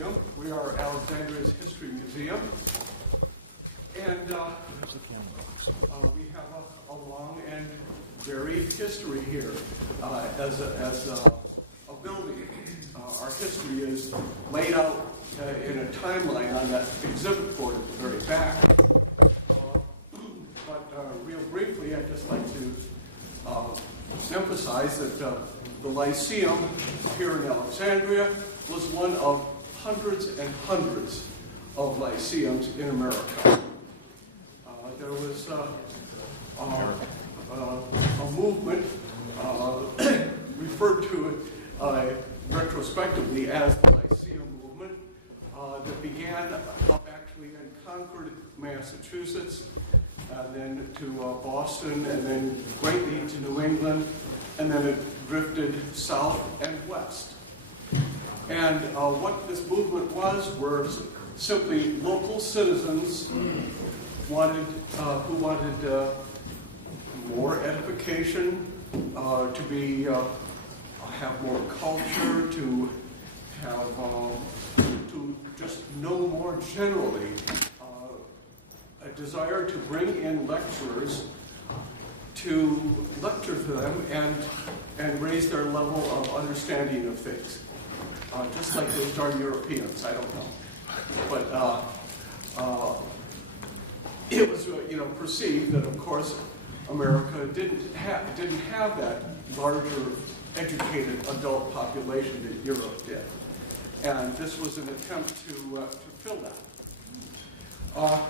Lyceum. We are Alexandria's History Museum. And we have a long and varied history here as a building. Our history is laid out in a timeline on that exhibit board at the very back. But real briefly, I'd just like to emphasize that the Lyceum here in Alexandria was one of hundreds and hundreds of lyceums in America. There was a movement referred to retrospectively as the Lyceum movement that began up actually in Concord, Massachusetts, and then to Boston, and then greatly into New England, and then it drifted south and west. And what this movement was were simply local citizens who wanted more edification, to have more culture, to just know more generally, a desire to bring in lecturers to lecture to them and raise their level of understanding of things. Just like those darn Europeans, I don't know. But it was perceived that, of course, America didn't have that larger educated adult population that Europe did. And this was an attempt to fill that.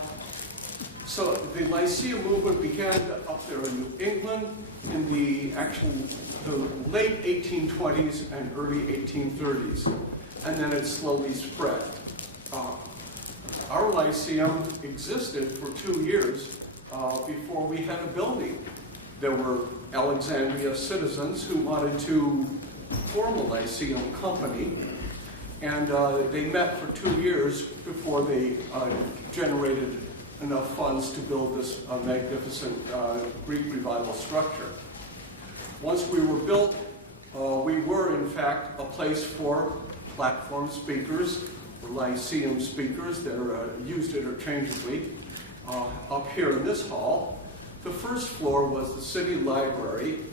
So the Lyceum movement began up there in New England in the late 1820s and early 1830s, and then it slowly spread. Our Lyceum existed for 2 years before we had a building. There were Alexandria citizens who wanted to form a Lyceum company, and they met for 2 years before they generated enough funds to build this magnificent Greek Revival structure. Once we were built, we were in fact a place for platform speakers, or Lyceum speakers that are used interchangeably. Up here in this hall, the first floor was the city library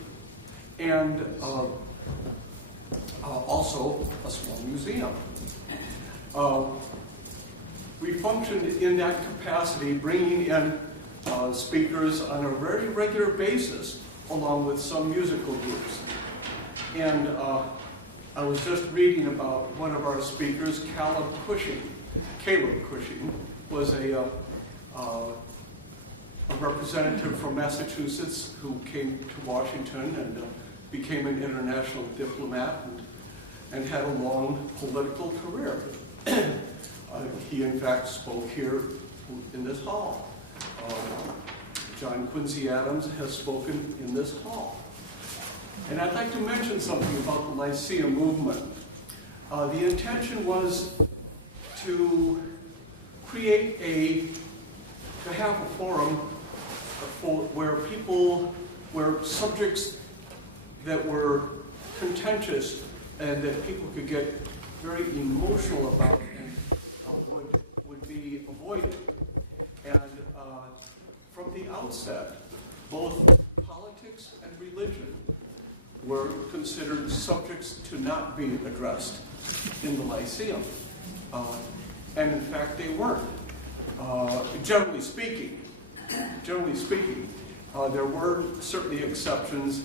and also a small museum. We functioned in that capacity, bringing in speakers on a very regular basis, along with some musical groups. And I was just reading about one of our speakers, Caleb Cushing. Caleb Cushing was a representative from Massachusetts who came to Washington and became an international diplomat and had a long political career. He, in fact, spoke here in this hall. John Quincy Adams has spoken in this hall. And I'd like to mention something about the Lyceum movement. The intention was to have a forum where subjects that were contentious and that people could get very emotional about would be avoided. And from the outset, both politics and religion were considered subjects to not be addressed in the Lyceum. And in fact, they weren't. Generally speaking, there were certainly exceptions.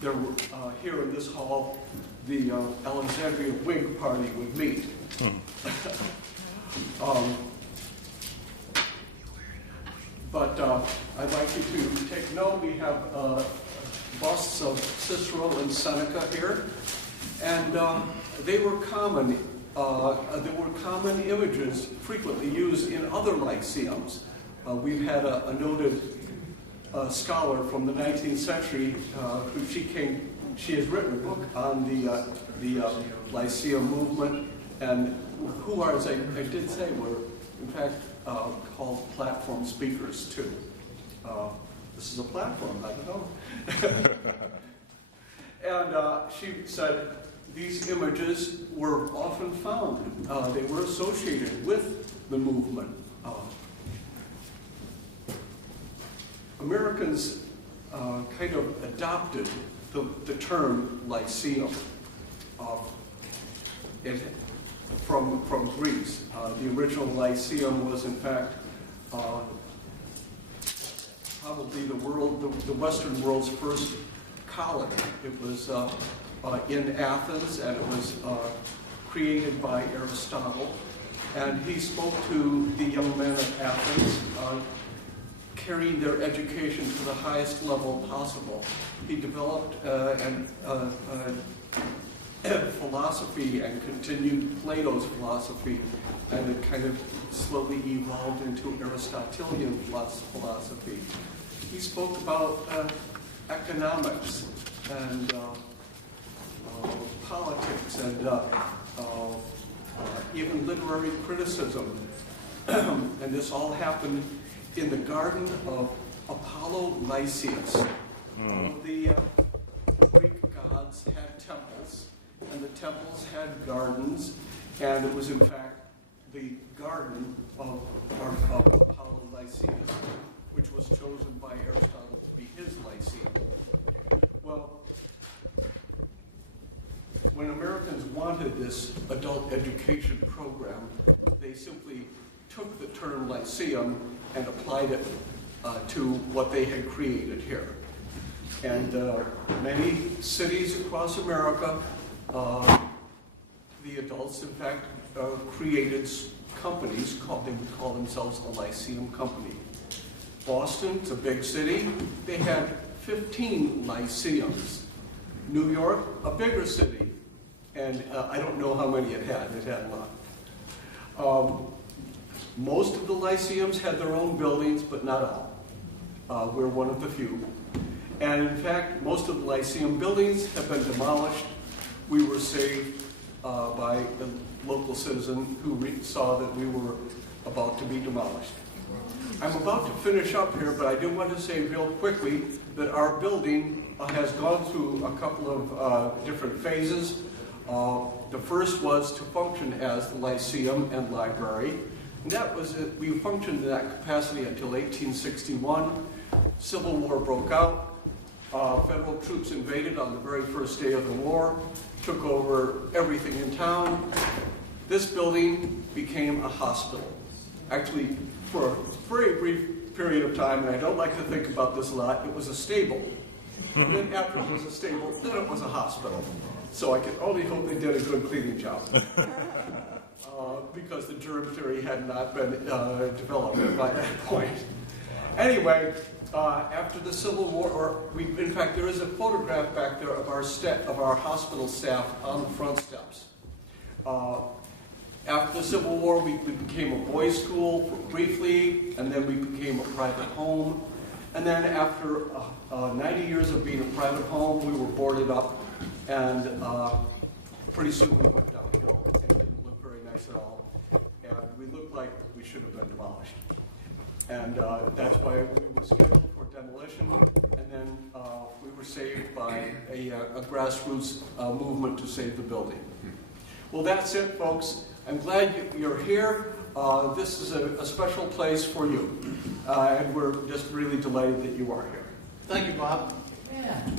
There were, here in this hall, the Alexandria Whig Party would meet. But I'd like you to take note. We have busts of Cicero and Seneca here, and they were common. There were common images frequently used in other lyceums. We've had a noted scholar from the 19th century she has written a book on the Lyceum movement, and who are, as I did say, were in fact called platform speakers too. This is a platform, I don't know. And she said these images were often found. They were associated with the movement. Americans kind of adopted the term Lyceum from Greece. The original Lyceum was, in fact, probably the Western world's first college. It was in Athens, and it was created by Aristotle. And he spoke to the young men of Athens, carrying their education to the highest level possible. He developed philosophy and continued Plato's philosophy, and it kind of slowly evolved into Aristotelian philosophy. He spoke about economics and politics and even literary criticism. And this all happened in the garden of Apollo Lyceus. The Greek gods had temples, and the temples had gardens, and it was in fact the garden of Apollo Lyceus, which was chosen by Aristotle to be his Lyceum. Well, when Americans wanted this adult education program, they simply took the term Lyceum and applied it to what they had created here. And many cities across America, the adults, in fact, created companies they would call themselves a Lyceum company. Boston, it's a big city, they had 15 Lyceums. New York, a bigger city, and I don't know how many it had a lot. Most of the Lyceums had their own buildings, but not all. We're one of the few. And in fact, most of the Lyceum buildings have been demolished. We were saved by a local citizen who saw that we were about to be demolished. I'm about to finish up here, but I do want to say real quickly that our building has gone through a couple of different phases. The first was to function as the Lyceum and library. And that was it. We functioned in that capacity until 1861. Civil War broke out. Federal troops invaded on the very first day of the war, took over everything in town. This building became a hospital. Actually, for a very brief period of time, and I don't like to think about this a lot, it was a stable. And then after it was a stable, then it was a hospital. So I can only hope they did a good cleaning job. Because the dormitory had not been developed by that point. Anyway, after the Civil War, in fact, there is a photograph back there of our hospital staff on the front steps. After the Civil War, we became a boys' school briefly, and then we became a private home. And then after 90 years of being a private home, we were boarded up, and pretty soon we went downhill and didn't look very nice at all. And we looked like we should have been demolished. And that's why we were scheduled for demolition, and then we were saved by a grassroots movement to save the building. Well, that's it, folks. I'm glad you're here. This is a special place for you, and we're just really delighted that you are here. Thank you, Bob. Yeah.